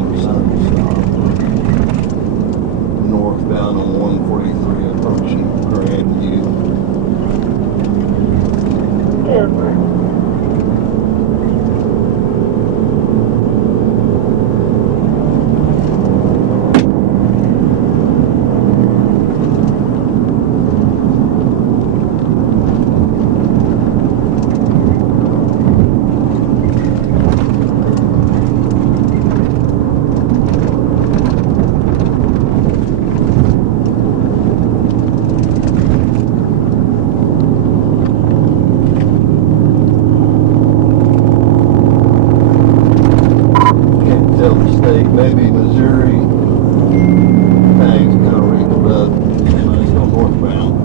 motorcycle stop. Northbound on 143 approaching Grandview. Maybe Missouri. Things kind of wrinkled up. Anyway, it's still northbound.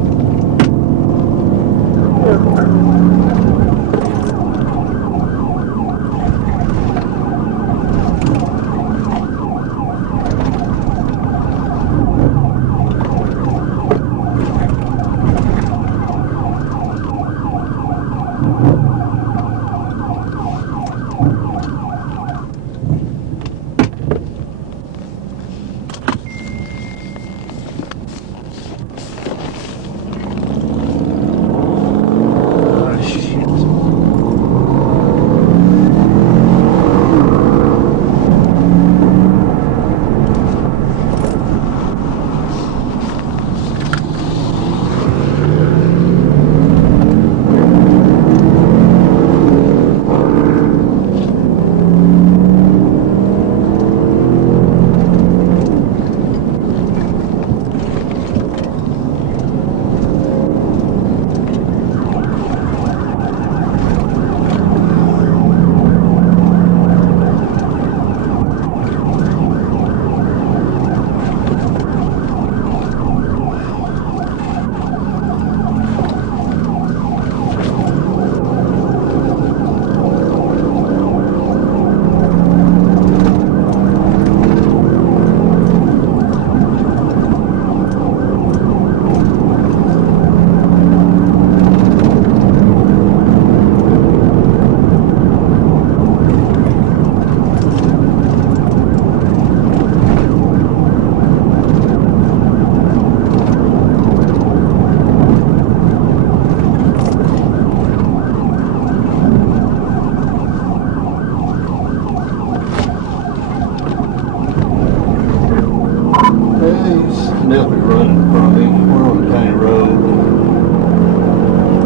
Definitely running from me. We're on the county road.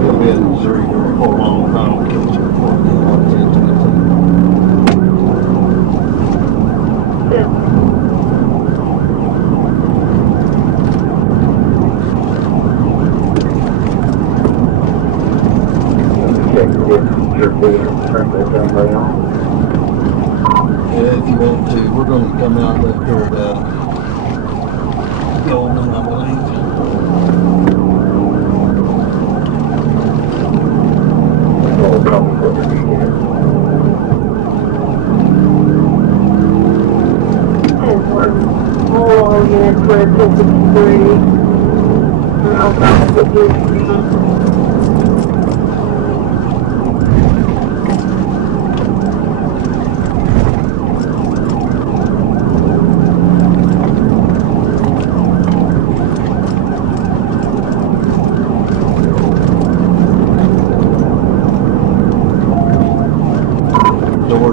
He'll be in Missouri here for a long time. We'll catch him before we get a lot of attention to him. Yeah, if you want to, we're going to come out left here about Golden, I believe.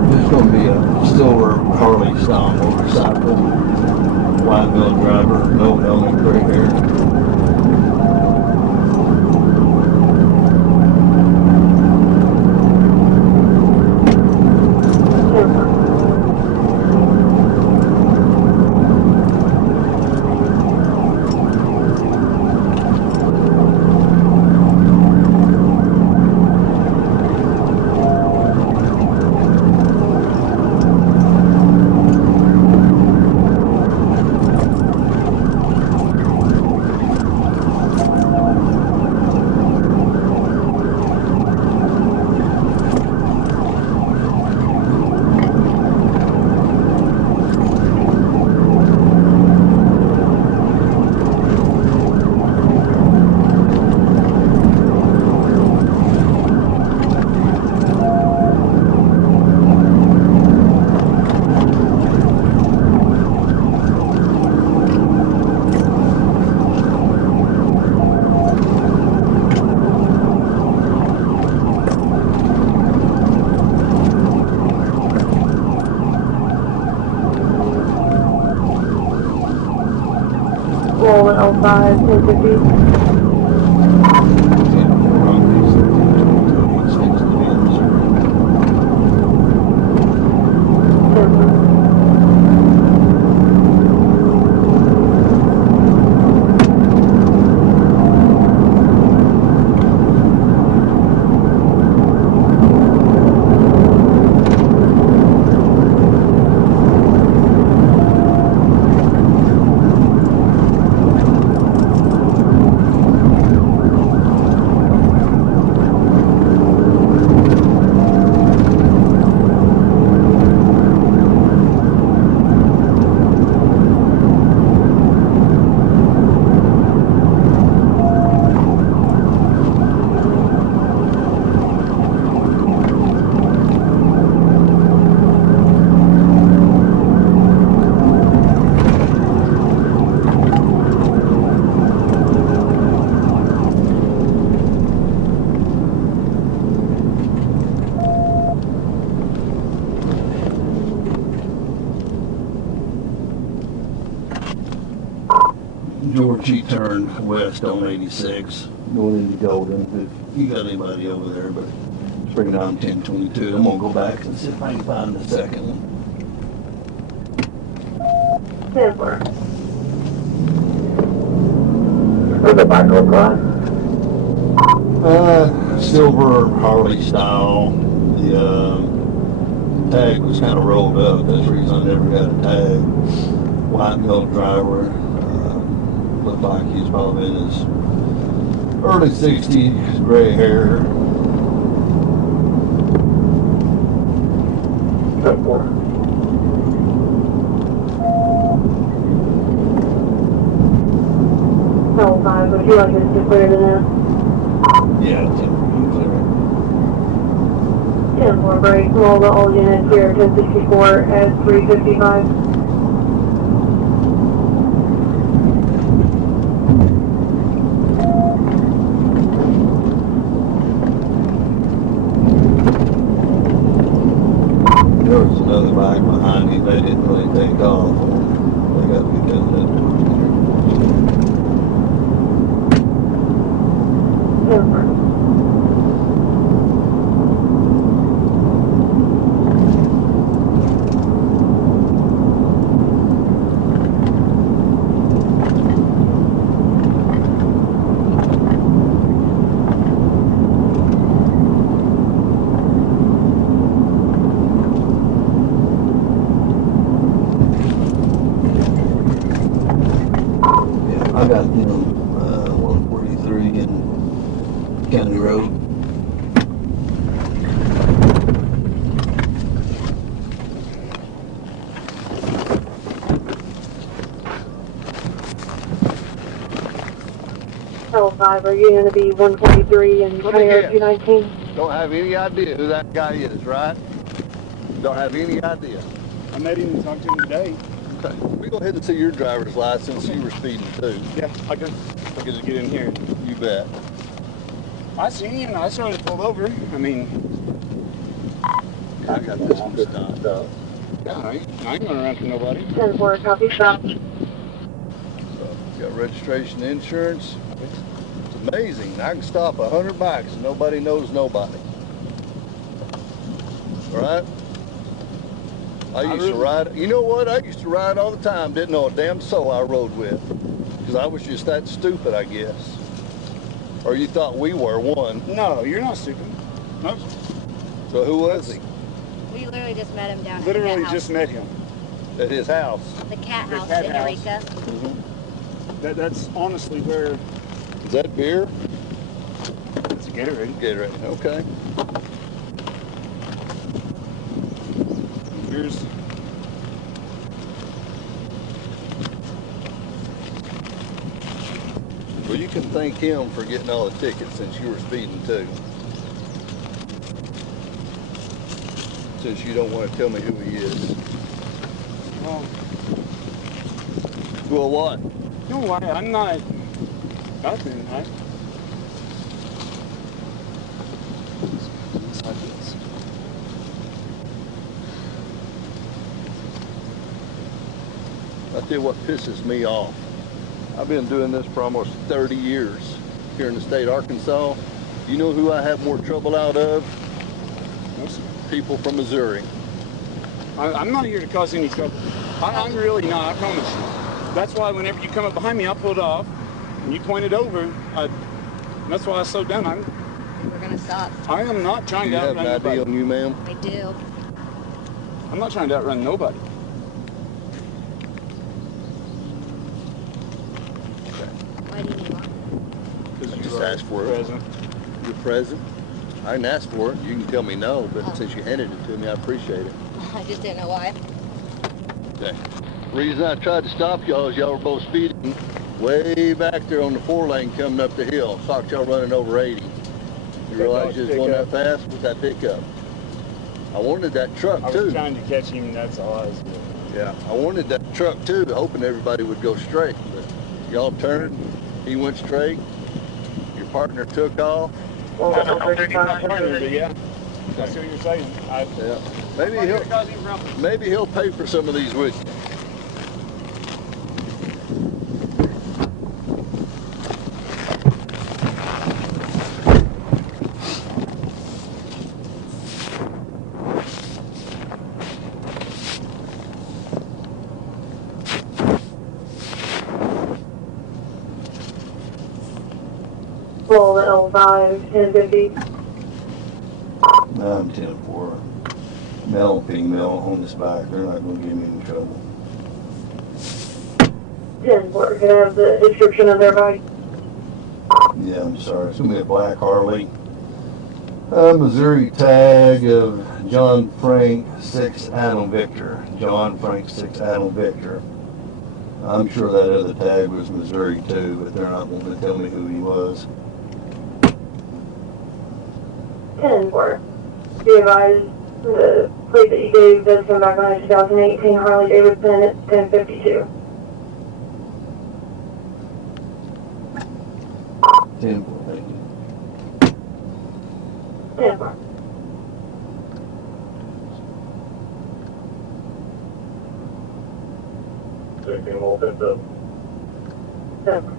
There's going to be a silver Harley style motorcycle, wide wheel driver, no helmet, gray hair. L5, 1050. George, he turned west on 86, going into Golden. If you got anybody over there, but let's bring it down 1022. I'm gonna go back and see if I can find the second one. 10-4. For the backup car? Silver Harley style. The tag was kind of rolled up. That's the reason I never got a tag. White male driver. Looked like he's probably in his early 60s, gray hair. 10-4. L5, would you like us to clear the net? Yeah, 10-4 break, roll the all units here, 1064 at 355. There was another bike behind me. They didn't really take off. They got to be doing that. 10-4. I got them 143 in County Road. L5, are you going to be 143 and County Road 219? Don't have any idea who that guy is, right? Don't have any idea. I met him and talked to him today. Okay. We go ahead and see your driver's license. You were speeding too. Yeah, I could just get in here. You bet. I seen him and I started to pull over. I mean, I got this one stopped. yeah, I ain't gonna run to nobody. 10-4, copy, stop. So, got registration, insurance. It's amazing. I can stop 100 bikes and nobody knows nobody. All right? I used to ride, you know what? I used to ride all the time, didn't know a damn soul I rode with. Because I was just that stupid, I guess. Or you thought we were one. No, you're not stupid. No. So who was he? We literally just met him down at Literally the cat just house. met him. At his house. The cat The house cat in house. Eureka. That's honestly where Is that beer? it's a Gatorade. Gatorade, okay. Here's Well, you can thank him for getting all the tickets since you were speeding too. Since you don't want to tell me who he is. Well, what? no, I'm not nothing. I tell you what pisses me off. I've been doing this for almost 30 years here in the state of Arkansas. You know who I have more trouble out of? People from Missouri. I'm not here to cause any trouble. I'm really not, I promise you. That's why whenever you come up behind me, I pulled off, and you pointed over. That's why I slowed down. We're gonna stop. I am not trying Do you to have outrun an ID nobody. on you, ma'am? I do. I'm not trying to outrun nobody. Why do you need one? Because Just ask for it. present. You're present. I didn't ask for it. You can tell me no, but since you handed it to me, I appreciate it. I just didn't know why. Okay. The reason I tried to stop y'all is y'all were both speeding way back there on the 4-lane coming up the hill. Thought y'all running over 80. You realize you just going that fast with that pickup. I wanted that truck I was too. trying to catch him, that's all I was doing. Yeah, I wanted that truck too, hoping everybody would go straight. But y'all turned, he went straight, your partner took off. Well, But yeah, that's what you're saying. Yeah. Maybe Maybe he'll pay for some of these with you. Roll the L5, 1050. I'm 10-4. Male and female on this bike. They're not going to give me any trouble. 10-4. Can I have the description of their bike? Yeah, I'm sorry. It's going to be a black Harley. Missouri tag of John Frank 6 Adam Victor. John Frank 6 Adam Victor. I'm sure that other tag was Missouri too, but they're not wanting to tell me who he was. 10-4. Be advised, the plate that you gave does come back on a 2018 Harley Davidson at 1052. 10-4, thank you. 10-4. Taking all this up. 10-4.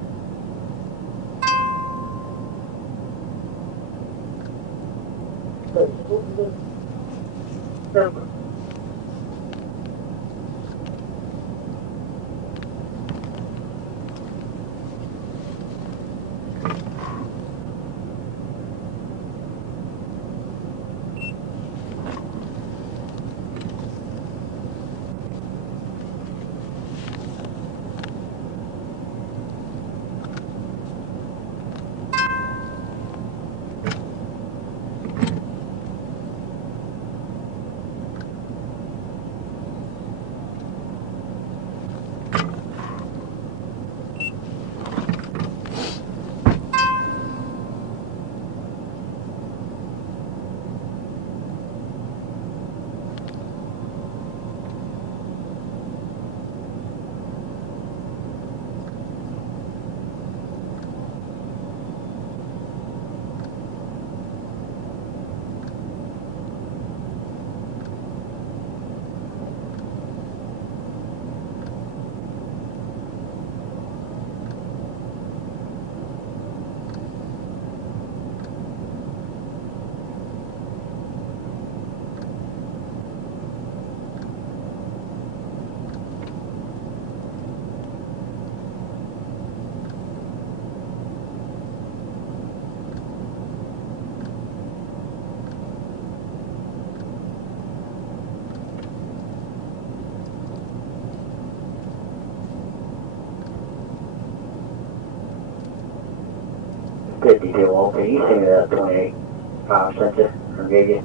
Walker, you see that 28.5 sensor or gig it?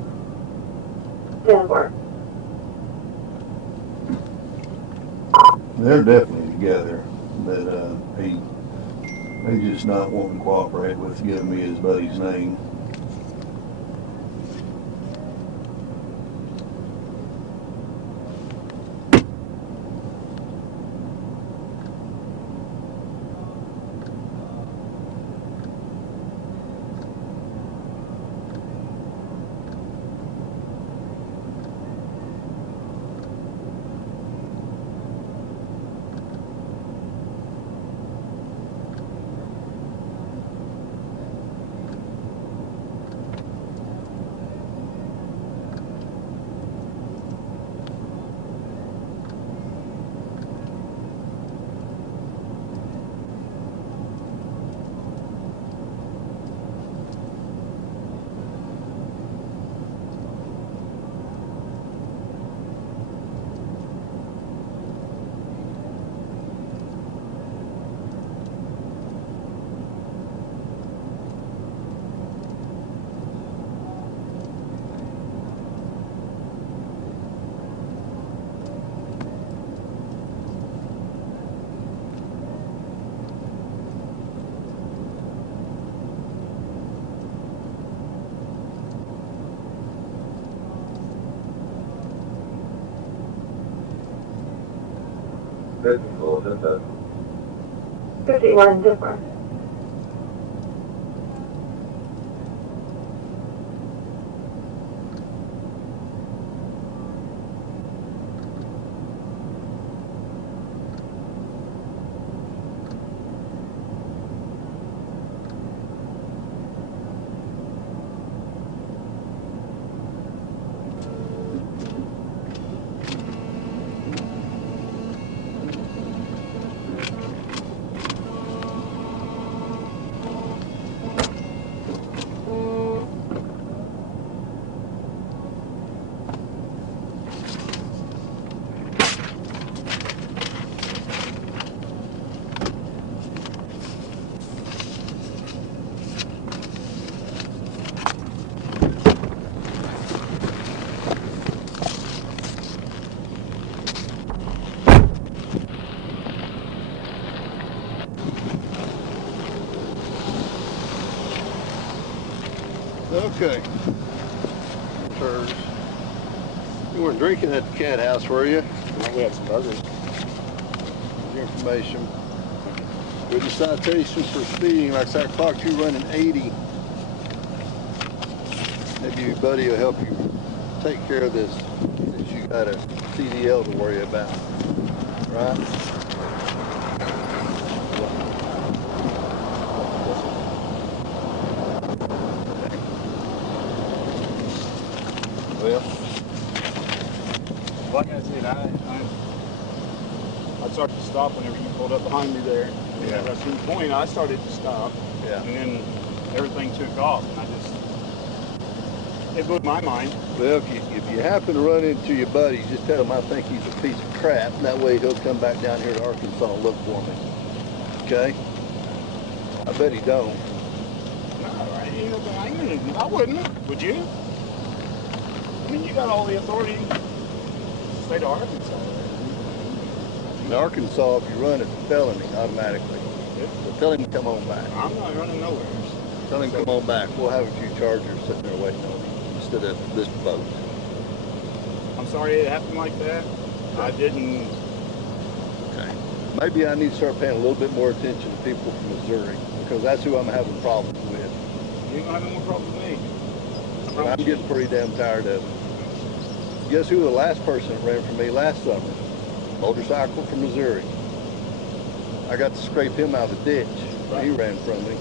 10-4. They're definitely together, but he's just not wanting to cooperate with giving me his buddy's name. Physical, just a 51 different. Okay. Hers. You weren't drinking at the cat house, were you? No, we had some burgers. Your information. With the citation for speeding, like I said, I clocked you running 80. Maybe your buddy will help you take care of this since you got a CDL to worry about. Right? Well, Like I said, I started to stop whenever you pulled up behind me there. Yeah. At some point, I started to stop. yeah. And then everything took off, and it blew my mind. Well, if you happen to run into your buddy, just tell him I think he's a piece of crap, and that way he'll come back down here to Arkansas and look for me. Okay? I bet he don't. No, I wouldn't. Would you? I mean, you got all the authority in the state of Arkansas. In Arkansas, if you run, it's a felony automatically. So tell him to come on back. I'm not running nowhere. Tell him to come on back. We'll have a few chargers sitting there waiting on him instead of this boat. I'm sorry it happened like that. I didn't. Okay. Maybe I need to start paying a little bit more attention to people from Missouri because that's who I'm having problems with. You ain't gonna have any more problems with me. And I'm getting pretty damn tired of it. Guess who the last person that ran from me last summer? Motorcycle from Missouri. I got to scrape him out of the ditch when he ran from me.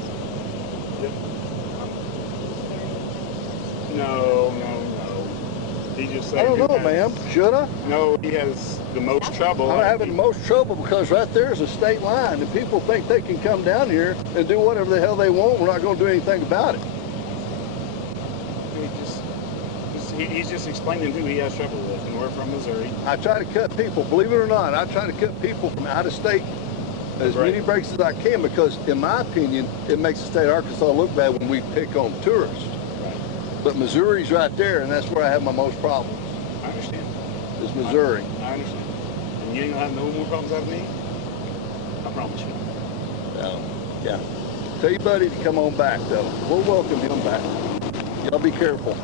No. He just said. I don't know, ma'am. Should I? No, he has the most trouble. I'm having the most trouble because right there is a state line and people think they can come down here and do whatever the hell they want. We're not going to do anything about it. He's just explaining who he has trouble with, and we're from Missouri. I try to cut people, believe it or not, I try to cut people from out of state as many breaks as I can because, in my opinion, it makes the state of Arkansas look bad when we pick on tourists. Right. But Missouri's right there, and that's where I have my most problems. I understand. Is Missouri. I understand. And you ain't gonna have no more problems out of me? I promise you. Yeah. Tell your buddy to come on back, though. We'll welcome him back. Y'all be careful.